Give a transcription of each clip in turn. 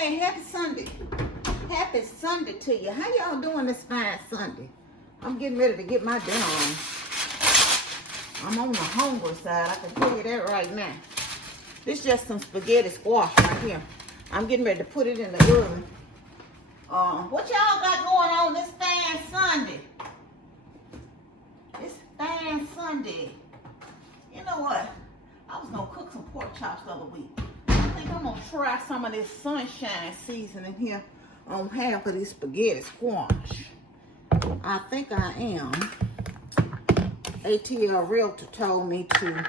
Hey, happy Sunday. Happy Sunday to you. How y'all doing this fine Sunday? I'm getting ready to get my dinner on. I'm on the hungry side. I can tell you that right now. This is just some spaghetti squash right here. I'm getting ready to put it in the oven. What y'all got going on this fine Sunday? This fine Sunday. You know what? I was going to cook some pork chops the other week. I think I'm going to try some of this sunshine seasoning here on half of this spaghetti squash. I think I am. ATL Realtor told me to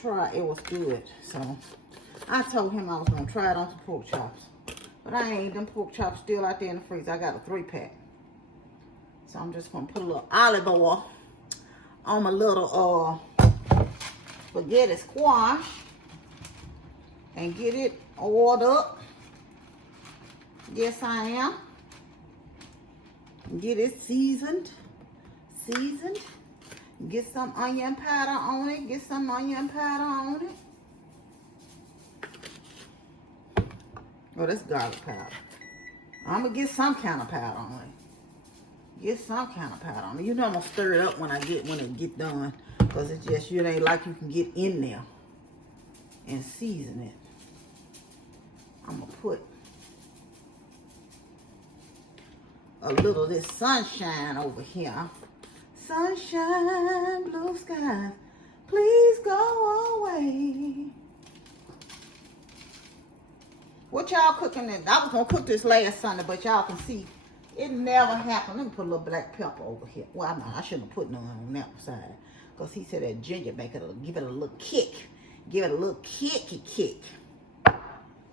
try. It was good. So I told him I was going to try it on some pork chops. But I ain't. Them pork chops still out there in the freezer. I got a 3-pack. So I'm just going to put a little olive oil on my little spaghetti squash and get it oiled up. Yes, I am. Get it seasoned. Get some onion powder on it. Oh, that's garlic powder. I'm gonna get some kind of powder on it. You know I'm gonna stir it up when it get done, because it's just, it ain't like you can get in there and season it. I'm gonna put a little of this sunshine over here. Sunshine, blue skies, please go away. What y'all cooking? I was gonna cook this last Sunday, but y'all can see it never happened. Let me put a little black pepper over here. Well, I shouldn't have put none on that side, because he said that ginger make it give it a little kick. Give it a little kick.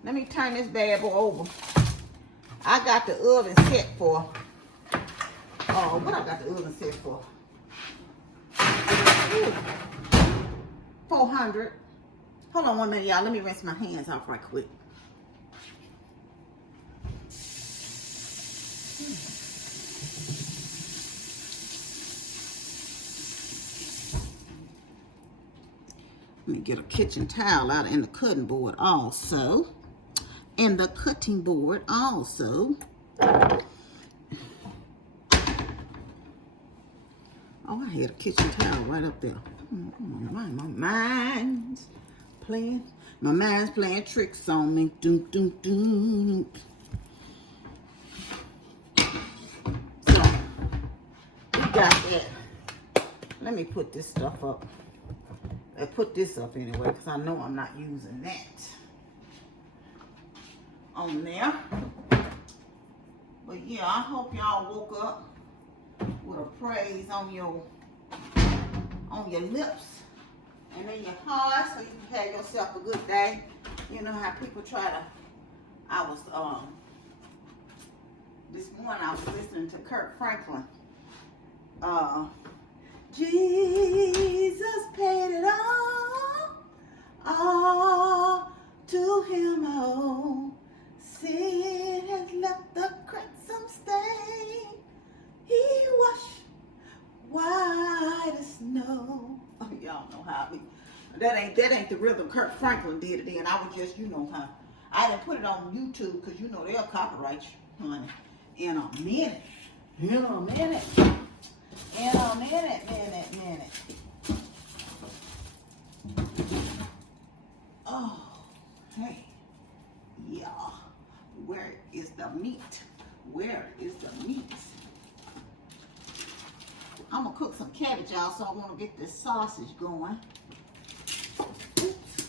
Let me turn this bad boy over. I got the oven set for, what I got the oven set for? 400. Hold on 1 minute, y'all. Let me rinse my hands off right quick. Let me get a kitchen towel out and the cutting board also. Oh, I had a kitchen towel right up there. My mind's playing tricks on me. Doom, doom, doom. So, we got that. Let me put this stuff up. I put this up anyway, because I know I'm not using that on there. But yeah, I hope y'all woke up with a praise on your lips and in your heart, so you can have yourself a good day. You know how people try to. This morning I was listening to Kirk Franklin. Jesus paid it all to him. Oh, sin has left the crimson stain. He washed white as snow. Oh, y'all know how that ain't the rhythm Kirk Franklin did it in. I was just, how I didn't put it on YouTube, because they'll copyright you, honey. In a minute. Oh, hey, yeah. Where is the meat? I'm gonna cook some cabbage, y'all, so I want to get this sausage going. Oops.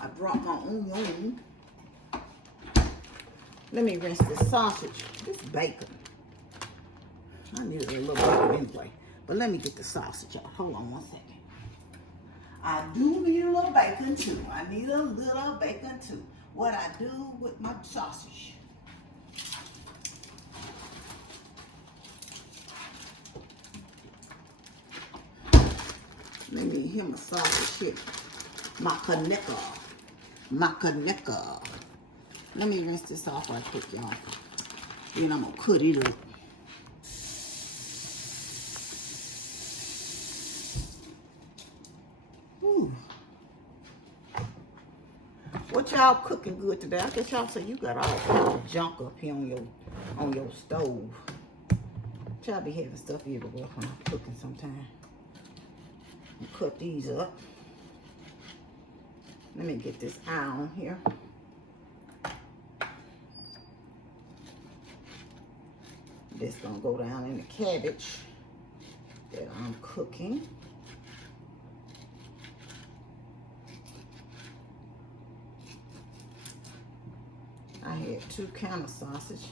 I dropped my onion. Let me rinse this sausage. This bacon. I needed a little bacon anyway. But let me get the sausage out. Hold on 1 second. I do need a little bacon too. What I do with my sausage. Let me hear my sausage here. Makaneka. Let me rinse this off right quick, y'all. Then I'm gonna cut it up. What y'all cooking good today? I guess y'all say you got all kinds of junk up here on your stove. Y'all be having stuff everywhere when I'm cooking sometime. Cut these up. Let me get this eye on here. This gonna go down in the cabbage that I'm cooking. I had 2 kinds of sausage,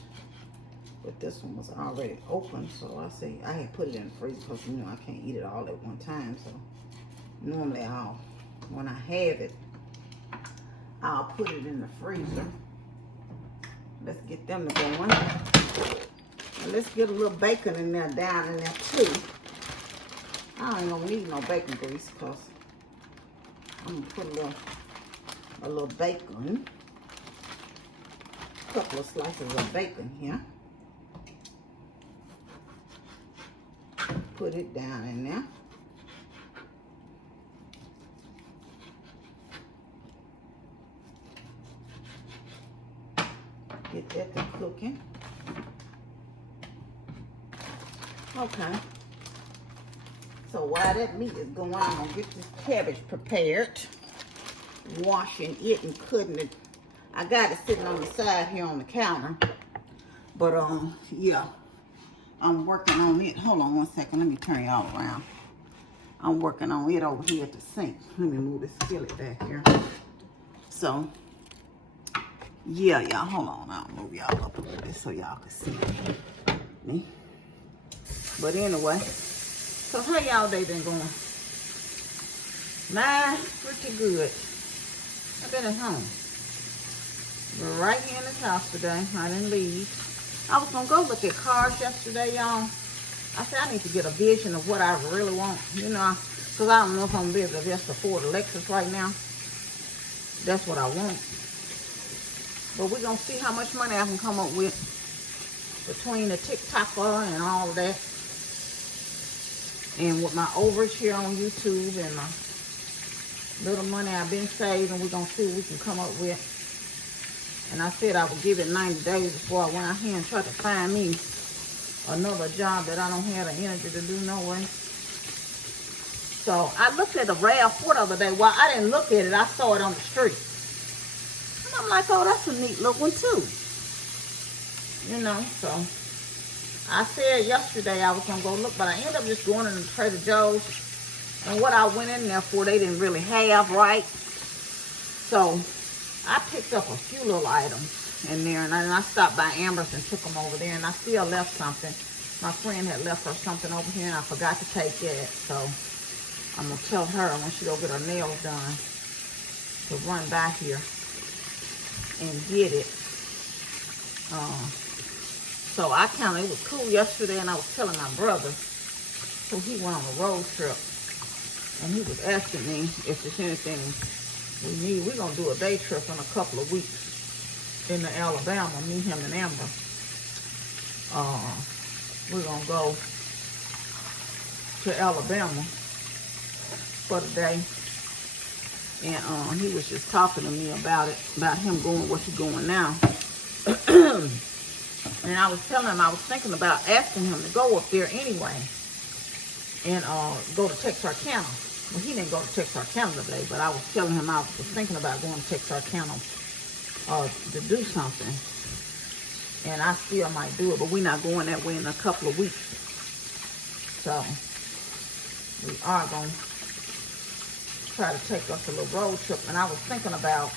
but this one was already open, so I had put it in the freezer because you know I can't eat it all at one time. So normally when I have it, I'll put it in the freezer. Let's get them to going. And let's get a little bacon in there, down in there too. I ain't gonna need no bacon grease because I'm gonna put a little bacon. Couple of slices of bacon here. Put it down in there. Get that to cooking. Okay. So while that meat is going, I'm gonna get this cabbage prepared. Washing it and cutting it. I got it sitting on the side here on the counter. But yeah, I'm working on it. Hold on one second. Let me turn y'all around. I'm working on it over here at the sink. Let me move this skillet back here. So, yeah, y'all. Hold on. I'll move y'all up a little bit so y'all can see me. But anyway, so how y'all day been going? Mine, pretty good. I've been at home. We're right here in this house today. I didn't leave. I was gonna go look at cars yesterday, y'all. I said I need to get a vision of what I really want, you know, because I don't know if I'm gonna be able to just afford a Lexus right now. That's what I want. But we're gonna see how much money I can come up with between the TikToker and all of that, and with my overage here on YouTube and my little money I've been saving. We're gonna see what we can come up with. And I said I would give it 90 days before I went out here and tried to find me another job that I don't have the energy to do no way. So I looked at a RAV4 the other day. Well, I didn't look at it. I saw it on the street. And I'm like, oh, that's a neat little one too. You know, so I said yesterday I was going to go look, but I ended up just going in the Trader Joe's. And what I went in there for, they didn't really have right. So I picked up a few little items in there, and I stopped by Amber's and took them over there, and I still left something. My friend had left her something over here, and I forgot to take that, so I'm going to tell her when she go get her nails done to run by here and get it. So it was cool yesterday, and I was telling my brother, so he went on a road trip, and he was asking me if there's anything we need. We're going to do a day trip in a couple of weeks into Alabama, me, him, and Amber. We're going to go to Alabama for the day. And he was just talking to me about it, about him going where he's going now. And I was telling him I was thinking about asking him to go up there anyway and go to Texarkana. Well, he didn't go to Texarkana today, but I was telling him I was thinking about going to Texarkana to do something. And I still might do it, but we're not going that way in a couple of weeks. So we are going to try to take us a little road trip. And I was thinking about,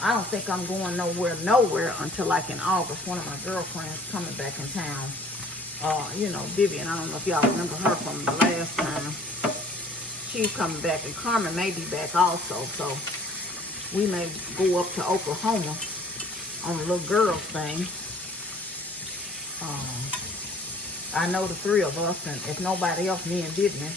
I don't think I'm going nowhere until like in August. One of my girlfriends coming back in town. You know, Vivian, I don't know if y'all remember her from the last time. She's coming back, and Carmen may be back also. So we may go up to Oklahoma on a little girls thing. I know the three of us, and if nobody else, me and Vivian.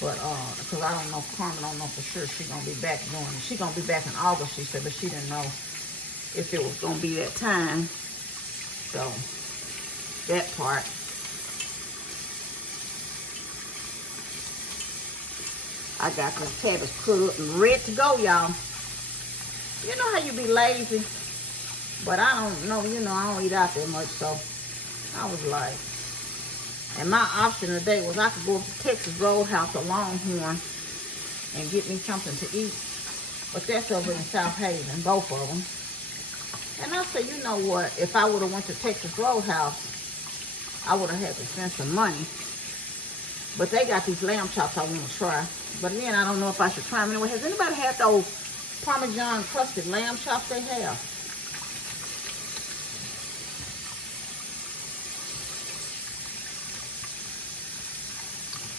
But because I don't know, Carmen don't know for sure she's gonna be back she's gonna be back in August, she said, but she didn't know if it was gonna be that time. So that part. I got this cabbage cut up and ready to go, y'all. You know how you be lazy? But I don't know, you know, I don't eat out that much, so I was like, and my option today was I could go up to Texas Roadhouse or Longhorn and get me something to eat. But that's over in South Haven, both of them. And I said, you know what? If I would have went to Texas Roadhouse, I would have had to spend some money. But they got these lamb chops I want to try. But then I don't know if I should try them anyway. Has anybody had those Parmesan crusted lamb chops they have?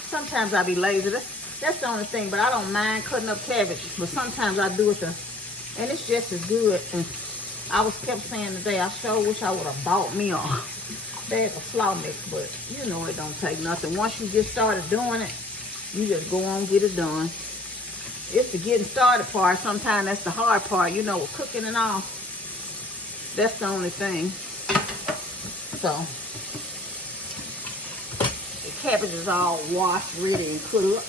Sometimes I be lazy. That's the only thing. But I don't mind cutting up cabbage. But sometimes I do it, and it's just as good. And I was kept saying today, I sure wish I would have bought me a bag of slaw mix. But you know it don't take nothing. Once you get started doing it, you just go on and get it done. It's the getting started part. Sometimes that's the hard part. You know, with cooking and all. That's the only thing. So cabbage is all washed, ready, and cut up.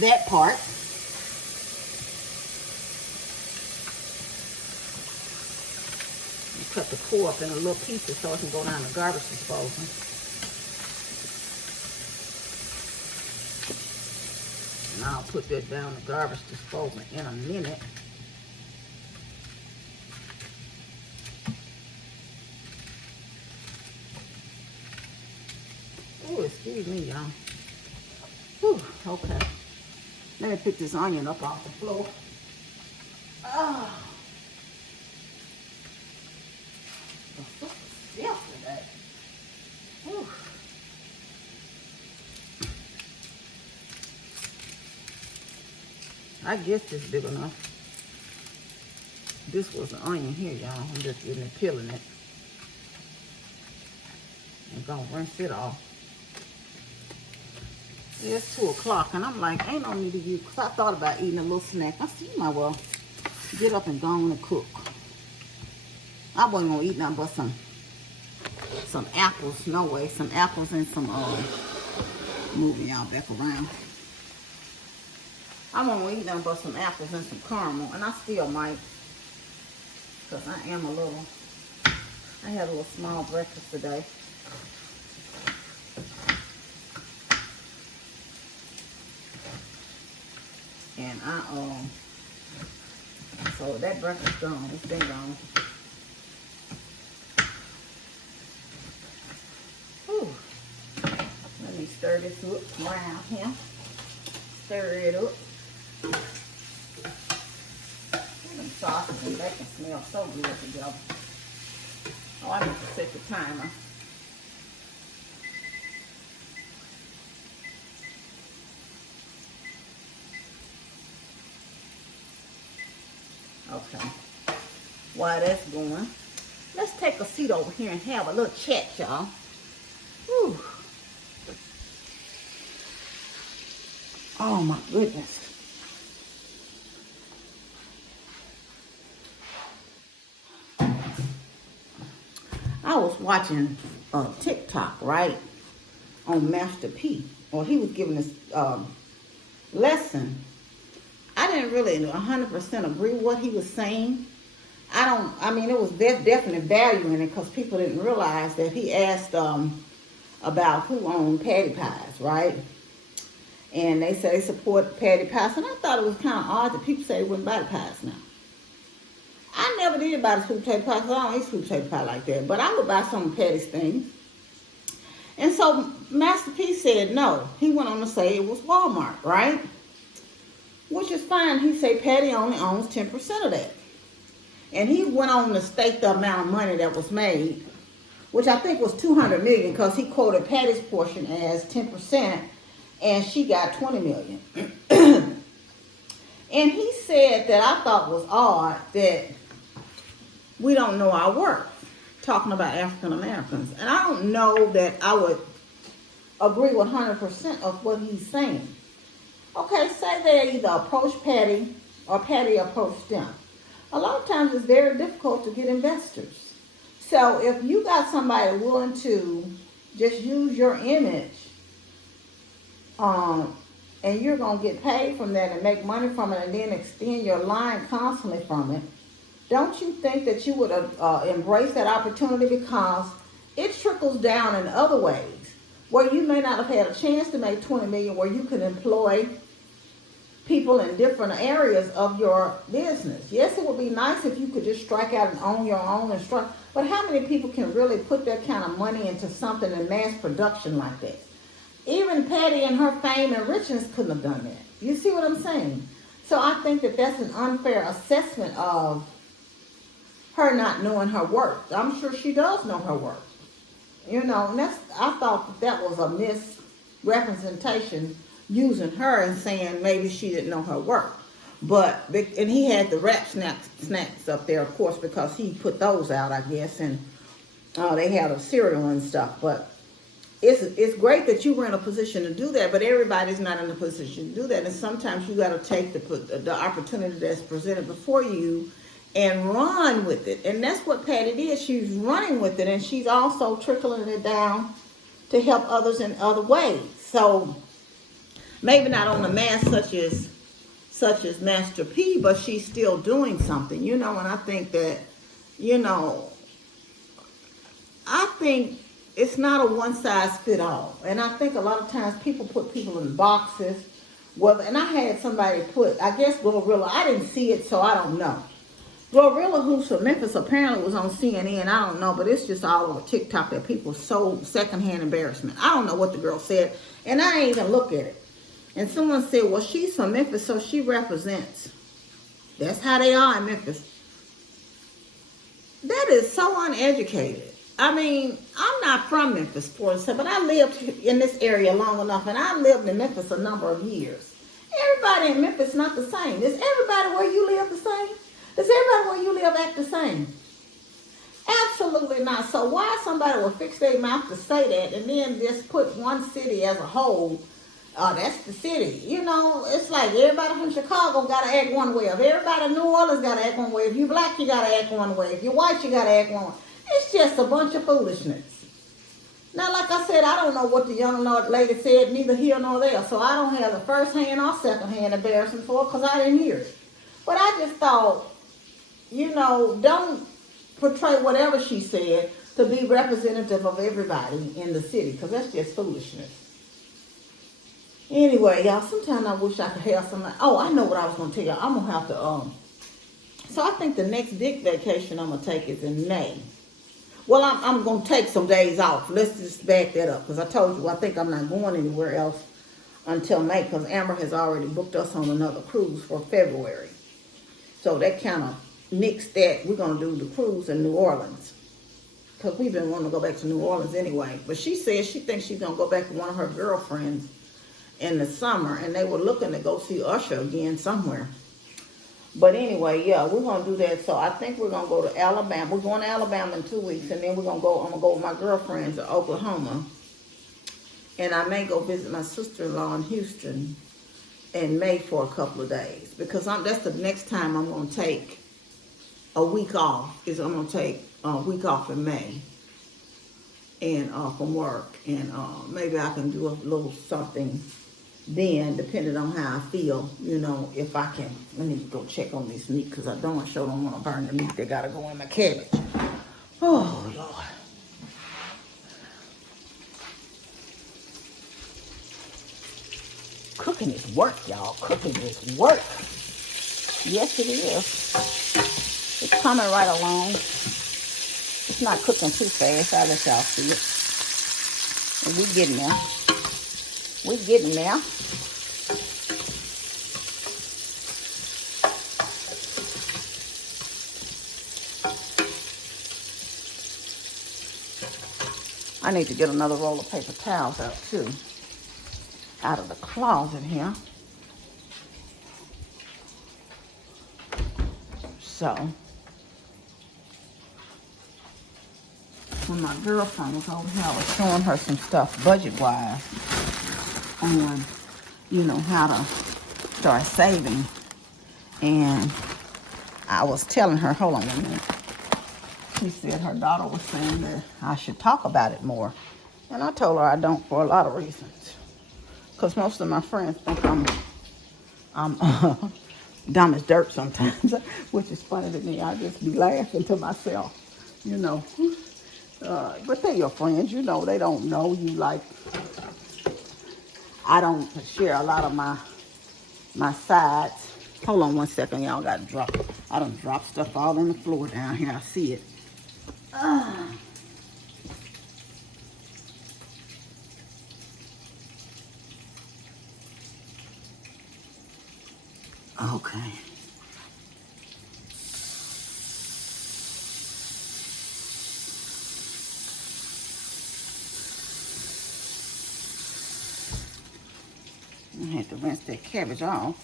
That part. You cut the core up in little pieces so it can go down the garbage disposal. And I'll put that down the garbage disposal in a minute. Oh, excuse me, y'all. Whew, okay. Let me pick this onion up off the floor. Oh. The foot is stiff today. Whew. I guess this is big enough. This was the onion here, y'all. I'm just getting it, peeling it. I'm gonna rinse it off. It's 2 o'clock, and I'm like, ain't no need to eat, because I thought about eating a little snack. I said, you might well get up and go on and cook. I wasn't going to eat nothing but some apples. No way. Some apples and some, moving y'all back around. I wasn't going to eat nothing but some apples and some caramel, and I still might, because I had a little small breakfast today. And so that breakfast gone. It's been gone. Whew. Let me stir this up around here. Stir it up. Them sausage and bacon smell so good together. Oh, I need to set the timer. Okay, while that's going, let's take a seat over here and have a little chat, y'all. Whew. Oh my goodness. I was watching TikTok, right, on Master P, or he was giving this lesson. I didn't really 100% agree with what he was saying. I mean, it was definitely value in it, because people didn't realize that he asked about who owned patty pies, right? And they say they support patty pies. And I thought it was kind of odd that people say they wouldn't buy the pies now. I never did buy the sweet potato pie, because I don't eat sweet potato pie like that. But I would buy some of Patty's things. And so Master P said no. He went on to say it was Walmart, right? Which is fine. He said Patty only owns 10% of that. And he went on to state the amount of money that was made, which I think was $200 million, because he quoted Patty's portion as 10%, and she got $20 million. And he said that I thought was odd that we don't know our worth, talking about African Americans. And I don't know that I would agree with 100% of what he's saying. Okay, say they either approach Patty or Patty approached them. A lot of times it's very difficult to get investors. So if you got somebody willing to just use your image and you're going to get paid from that and make money from it and then extend your line constantly from it, don't you think that you would embrace that opportunity? Because it trickles down in other ways where you may not have had a chance to make $20 million, where you can employ people in different areas of your business. Yes, it would be nice if you could just strike out and own your own and strike, but how many people can really put that kind of money into something in mass production like that? Even Patty and her fame and richness couldn't have done that. You see what I'm saying? So I think that that's an unfair assessment of her not knowing her worth. I'm sure she does know her worth. You know, and I thought that was a misrepresentation, using her and saying maybe she didn't know her worth. But, and he had the rap snacks up there, of course, because he put those out, I guess, and they had a cereal and stuff. But it's great that you were in a position to do that, but everybody's not in a position to do that. And sometimes you got to take the opportunity that's presented before you and run with it. And that's what Patty did. She's running with it, and she's also trickling it down to help others in other ways. So maybe not on the mass such as Master P, but she's still doing something, you know. And I think that, you know, I think it's not a one size fit all. And I think a lot of times people put people in boxes. Well, and I had somebody put, I guess Glorilla, I didn't see it, so I don't know. Glorilla, who's from Memphis, apparently was on CNN. I don't know, but it's just all over TikTok that people sold secondhand embarrassment. I don't know what the girl said, and I ain't even look at it. And someone said, well, she's from Memphis, so she represents. That's how they are in Memphis. That is so uneducated. I mean, I'm not from Memphis, for example, but I lived in this area long enough, and I lived in Memphis a number of years. Everybody in Memphis not the same. Is everybody where you live the same? Does everybody where you live act the same? Absolutely not. So why somebody will fix their mouth to say that and then just put one city as a whole? That's the city. You know, it's like everybody from Chicago got to act one way. If everybody in New Orleans got to act one way. If you're black, you got to act one way. If you're white, you got to act one way. It's just a bunch of foolishness. Now, like I said, I don't know what the young lady said, neither here nor there. So I don't have the first-hand or second-hand embarrassment for it because I didn't hear it. But I just thought, you know, don't portray whatever she said to be representative of everybody in the city, because that's just foolishness. Anyway, y'all, sometimes I wish I could have somebody. Oh, I know what I was going to tell y'all. I'm going to have to, so I think the next big vacation I'm going to take is in May. Well, I'm going to take some days off. Let's just back that up, because I told you I think I'm not going anywhere else until May, because Amber has already booked us on another cruise for February. So that kind of mixed that. We're going to do the cruise in New Orleans, because we've been wanting to go back to New Orleans anyway. But she says she thinks she's going to go back with one of her girlfriends in the summer, and they were looking to go see Usher again somewhere. But anyway, yeah, we're going to do that. So I think we're going to go to Alabama. We're going to Alabama in 2 weeks, and then I'm going to go with my girlfriends to Oklahoma. And I may go visit my sister-in-law in Houston in May for a couple of days, because that's the next time I'm going to take a week off. I'm going to take a week off in May and from work. And maybe I can do a little something then, depending on how I feel, you know, if I can. Let me go check on this meat, because I don't want to burn the meat that got to go in my cabbage. Oh, Lord. Cooking is work, y'all. Cooking is work. Yes, it is. It's coming right along. It's not cooking too fast. I'll let y'all see it. And we getting there. We getting there. I need to get another roll of paper towels out too, out of the closet here. So, when my girlfriend was over here, I was showing her some stuff budget-wise on, you know, how to start saving. And I was telling her, hold on a minute. She said her daughter was saying that I should talk about it more. And I told her I don't, for a lot of reasons. Because most of my friends think I'm dumb as dirt sometimes, which is funny to me. I just be laughing to myself, you know. But they're your friends, you know. They don't know you like. I don't share a lot of my sides. Hold on one second, y'all. Got to drop. I done dropped stuff all on the floor down here. I see it. Okay. I had to rinse that cabbage off.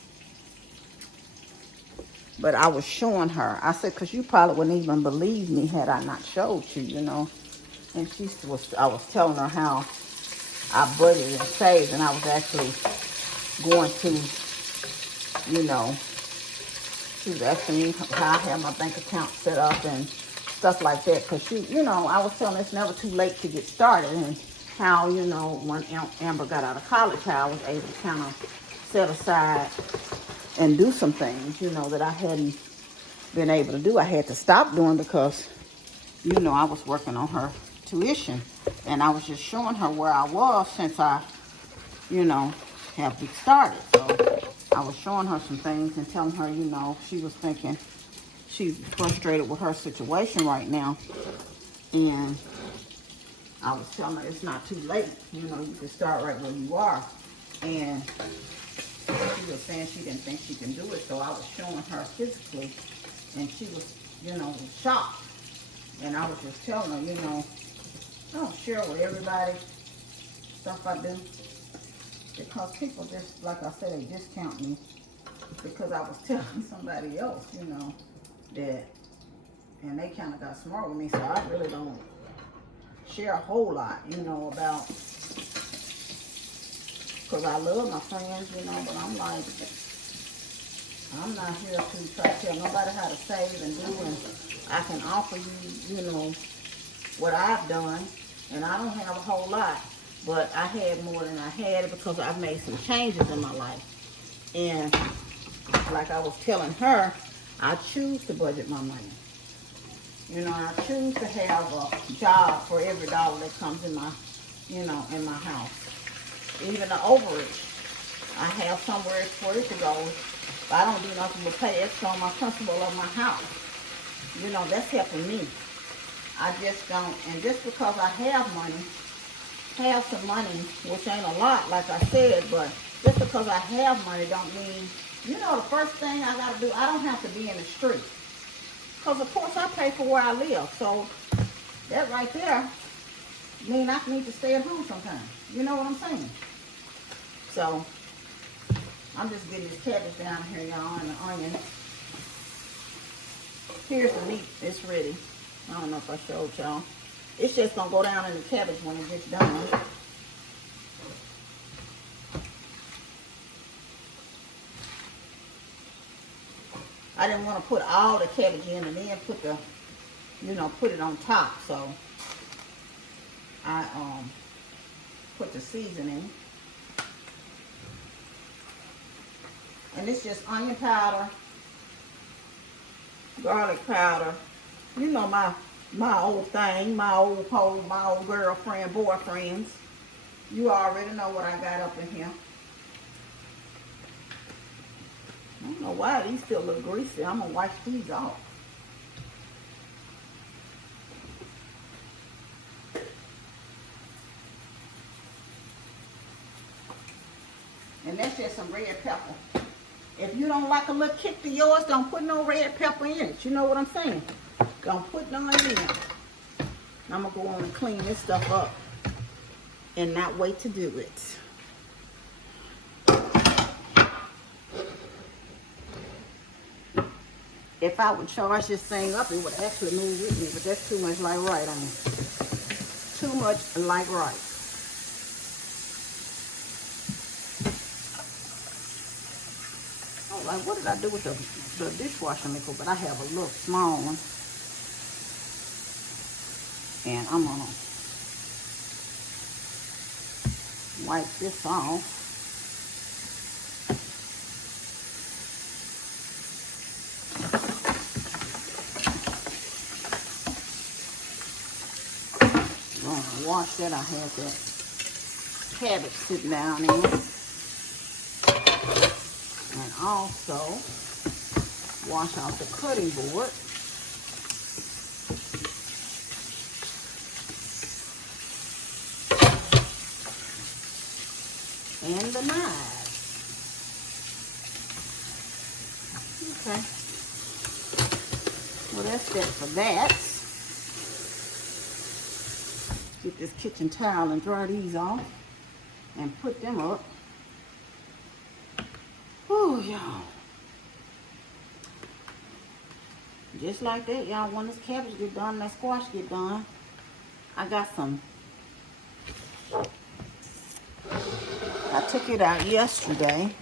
But I was showing her. I said, because you probably wouldn't even believe me had I not showed you, you know. And I was telling her how I budgeted and saved, and I was actually going to, you know, she was asking me how I have my bank account set up and stuff like that. Because, you know, I was telling her it's never too late to get started. And how, you know, when Amber got out of college, how I was able to kind of set aside and do some things, you know, that I hadn't been able to do. I had to stop doing because, you know, I was working on her tuition. And I was just showing her where I was since I, you know, have started. So I was showing her some things and telling her, you know, she was thinking she's frustrated with her situation right now. And I was telling her it's not too late. You know, you can start right where you are. And she was saying she didn't think she can do it. So I was showing her physically. And she was, you know, shocked. And I was just telling her, you know, I don't share with everybody stuff I do. Because people just, like I said, they discount me. Because I was telling somebody else, you know, that, and they kind of got smart with me. So I really don't share a whole lot, you know, about, because I love my friends, you know, but I'm like, I'm not here to try to tell nobody how to save and do, and I can offer you, you know, what I've done, and I don't have a whole lot, but I had more than I had because I've made some changes in my life. And like I was telling her, I choose to budget my money. You know, I choose to have a job for every dollar that comes in my, you know, in my house. Even the overage, I have somewhere for it to go. But I don't do nothing but pay extra on my principal of my house. You know, that's helping me. I just don't, and just because I have money, have some money, which ain't a lot, like I said, but just because I have money don't mean, you know, the first thing I got to do, I don't have to be in the street. Because, of course, I pay for where I live. So, that right there means I need to stay at home sometimes. You know what I'm saying? So, I'm just getting this cabbage down here, y'all, and the onion. Here's the meat. It's ready. I don't know if I showed y'all. It's just going to go down in the cabbage when it gets done. I didn't want to put all the cabbage in and then put the, you know, put it on top. So I put the seasoning. And it's just onion powder, garlic powder. You know my old thing, my old pole, my old girlfriend, boyfriends. You already know what I got up in here. I don't know why these still look greasy. I'm going to wash these off. And that's just some red pepper. If you don't like a little kick to yours, don't put no red pepper in it. You know what I'm saying? Don't put none in. I'm going to go on and clean this stuff up and not wait to do it. If I would charge this thing up, it would actually move with me, but that's too much like right on it. Too much like right. Oh, like what did I do with the dishwasher nickel? But I have a little small one. And I'm gonna wipe this off. wash that. I had that cabbage sitting down in. And also wash out the cutting board. And the knives. Okay. Well, that's that for that. Get this kitchen towel and dry these off and put them up. Oh, y'all. Just like that, y'all, when this cabbage get done, that squash get done, I got some. I took it out yesterday.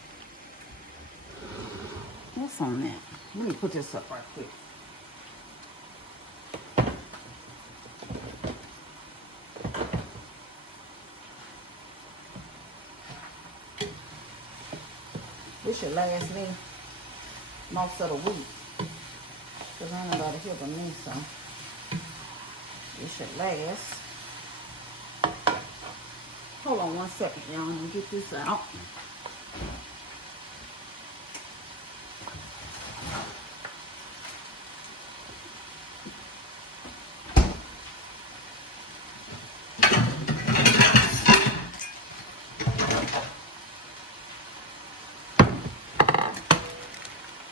What's on that? Let me put this up right quick. This should last me most of the week. Because I ain't nobody here but me, so this should last. Hold on one second, y'all. I'm going to get this out.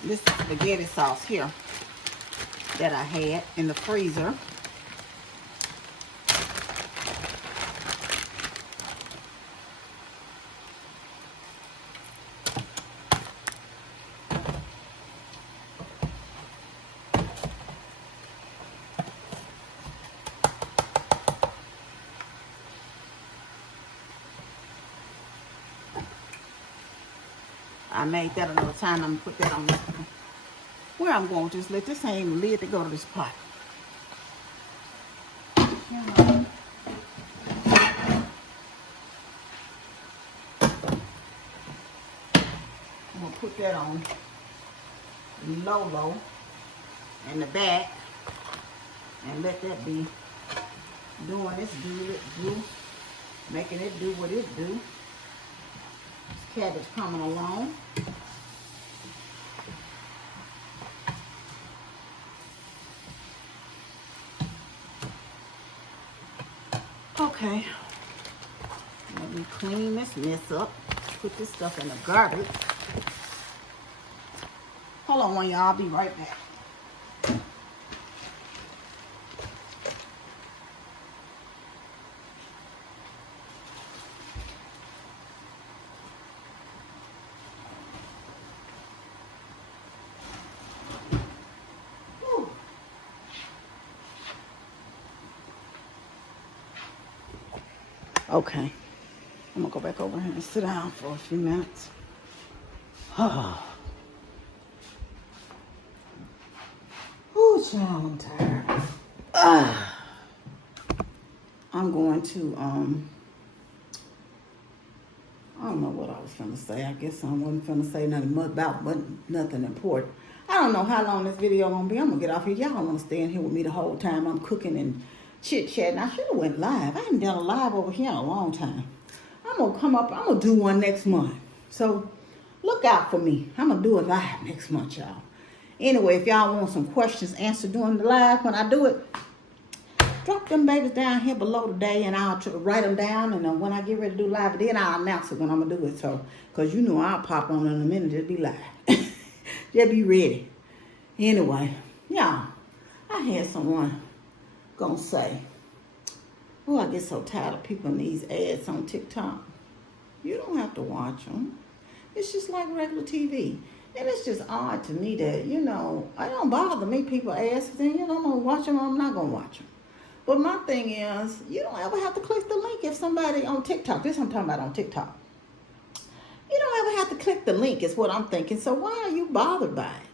This spaghetti sauce here that I had in the freezer. I made that another time. I'm going to put that on where I'm going to just let this same lid to go to this pot. I'm going to put that on low in the back and let that be doing its do, making it do what it do. Cabbage coming along. Okay. Let me clean this mess up. Put this stuff in the garbage. Hold on one, y'all. I'll be right back. Okay, I'm gonna go back over here and sit down for a few minutes. Oh, child, I'm tired. I'm going to, I don't know what I was finna say. I guess I wasn't finna say nothing about nothing important. I don't know how long this video gonna be. I'm gonna get off here. Y'all don't wanna stay in here with me the whole time I'm cooking and chit-chatting. I should have went live. I haven't done a live over here in a long time. I'm gonna come up. I'm gonna do one next month. So look out for me. I'm gonna do it live next month, y'all. Anyway, if y'all want some questions answered during the live when I do it, drop them babies down here below today, and I'll write them down. And when I get ready to do live, then I'll announce it when I'm gonna do it. So, cause you know I'll pop on in a minute. Just be live. Just be ready. Anyway, y'all, I had someone gonna say, oh, I get so tired of people in these ads on TikTok. You don't have to watch them. It's just like regular TV. And it's just odd to me that, you know, I don't bother me. People ask them, you know, I'm gonna watch them or I'm not gonna watch them. But my thing is, you don't ever have to click the link if somebody on TikTok, this I'm talking about on TikTok. You don't ever have to click the link is what I'm thinking. So why are you bothered by it?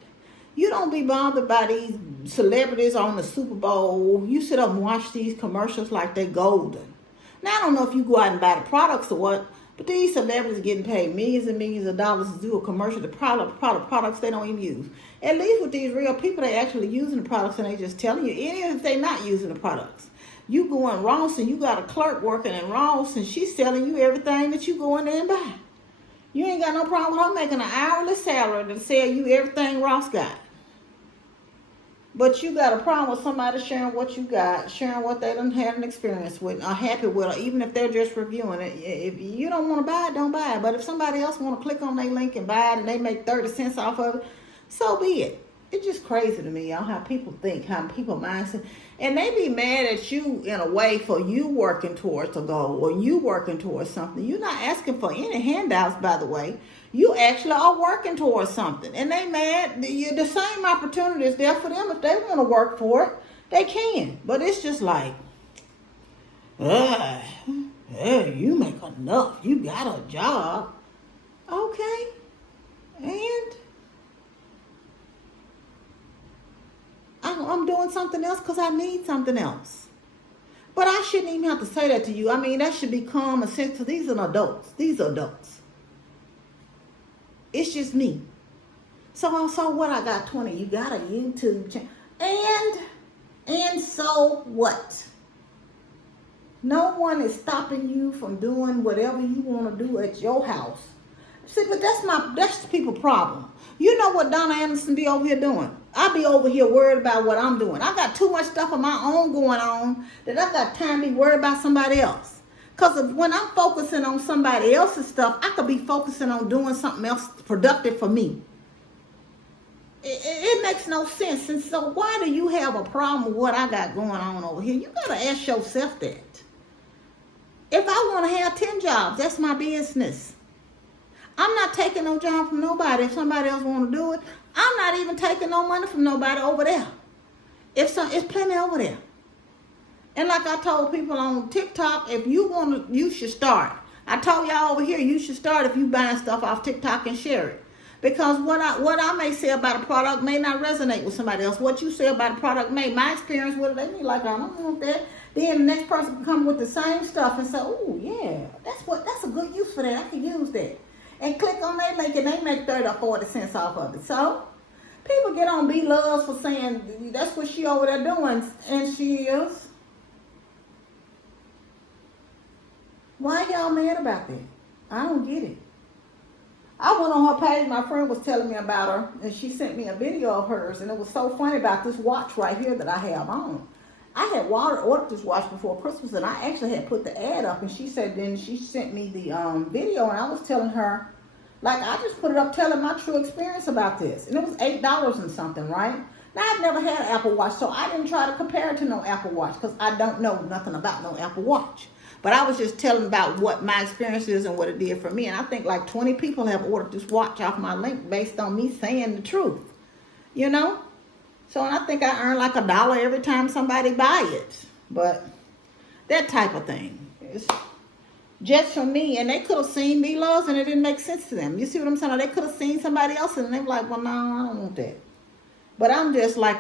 You don't be bothered by these celebrities on the Super Bowl. You sit up and watch these commercials like they're golden. Now, I don't know if you go out and buy the products or what, but these celebrities are getting paid millions and millions of dollars to do a commercial to products they don't even use. At least with these real people, they actually using the products and they just telling you, even if they're not using the products. You go in Ross and you got a clerk working in Ross and she's selling you everything that you go in there and buy. You ain't got no problem with her making an hourly salary to sell you everything Ross got. But you got a problem with somebody sharing what you got, sharing what they done had an experience with, are happy with, or even if they're just reviewing it. If you don't want to buy it, don't buy it. But if somebody else want to click on their link and buy it and they make 30 cents off of it, so be it. It's just crazy to me, y'all, how people think, how people mindset. And they be mad at you in a way for you working towards a goal or you working towards something. You're not asking for any handouts, by the way. You actually are working towards something. And they mad. The same opportunity is there for them. If they want to work for it, they can. But it's just like, you make enough. You got a job. Okay. And I'm doing something else because I need something else. But I shouldn't even have to say that to you. I mean, that should be common sense because these are adults. These are adults. It's just me. So what? I got 20. You got a YouTube channel. And so what? No one is stopping you from doing whatever you want to do at your house. See, but that's the people problem. You know what Donna Anderson be over here doing? I be over here worried about what I'm doing. I got too much stuff of my own going on that I got time to be worried about somebody else. Because when I'm focusing on somebody else's stuff, I could be focusing on doing something else productive for me. It makes no sense. And so why do you have a problem with what I got going on over here? You got to ask yourself that. If I want to have 10 jobs, that's my business. I'm not taking no job from nobody. If somebody else want to do it, I'm not even taking no money from nobody over there. It's plenty over there. And like I told people on TikTok, if you want to, you should start. I told y'all over here, you should start if you buying stuff off TikTok and share it. Because what I may say about a product may not resonate with somebody else. What you say about a product may, my experience with it, they be like, I don't want that. Then the next person can come with the same stuff and say, oh yeah, that's a good use for that. I can use that. And click on their link and they make 30 or 40 cents off of it. So people get on B-Loves for saying that's what she over there doing, and she is. Why y'all mad about that? I don't get it. I went on her page, my friend was telling me about her, and she sent me a video of hers, and it was so funny about this watch right here that I have on. I had ordered this watch before Christmas, and I actually had put the ad up, and she said, then she sent me the video, and I was telling her, like, I just put it up telling my true experience about this, and it was $8 and something, right? Now, I've never had an Apple Watch, so I didn't try to compare it to no Apple Watch, because I don't know nothing about no Apple Watch. But I was just telling about what my experience is and what it did for me. And I think like 20 people have ordered this watch off my link based on me saying the truth. You know? So and I think I earn like $1 every time somebody buy it. But that type of thing. It's just for me. And they could have seen B-Loves and it didn't make sense to them. You see what I'm saying? They could have seen somebody else and they were like, well, no, I don't want that. But I'm just like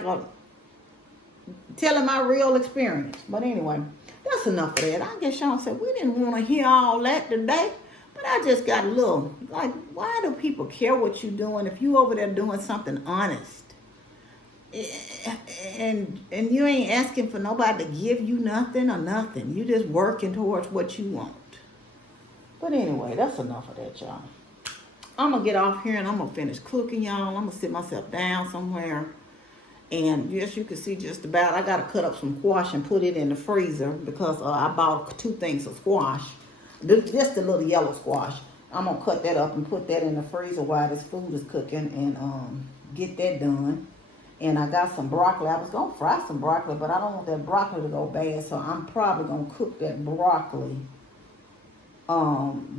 telling my real experience. But anyway. That's enough of that. I guess y'all said we didn't want to hear all that today. But I just got a little, like, why do people care what you're doing if you over there doing something honest? And you ain't asking for nobody to give you nothing or nothing. You just working towards what you want. But anyway, that's enough of that, y'all. I'm going to get off here and I'm going to finish cooking, y'all. I'm going to sit myself down somewhere. And yes, you can see just about, I got to cut up some squash and put it in the freezer because I bought 2 things of squash. Just the little yellow squash. I'm going to cut that up and put that in the freezer while this food is cooking and get that done. And I got some broccoli. I was going to fry some broccoli, but I don't want that broccoli to go bad. So I'm probably going to cook that broccoli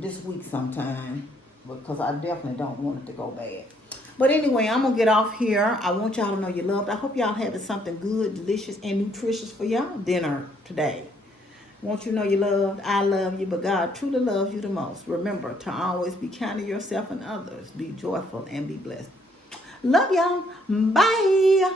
this week sometime because I definitely don't want it to go bad. But anyway, I'm going to get off here. I want y'all to know you're loved. I hope y'all having something good, delicious, and nutritious for y'all dinner today. I want you to know you're loved. I love you, but God truly loves you the most. Remember to always be kind to yourself and others. Be joyful and be blessed. Love y'all. Bye.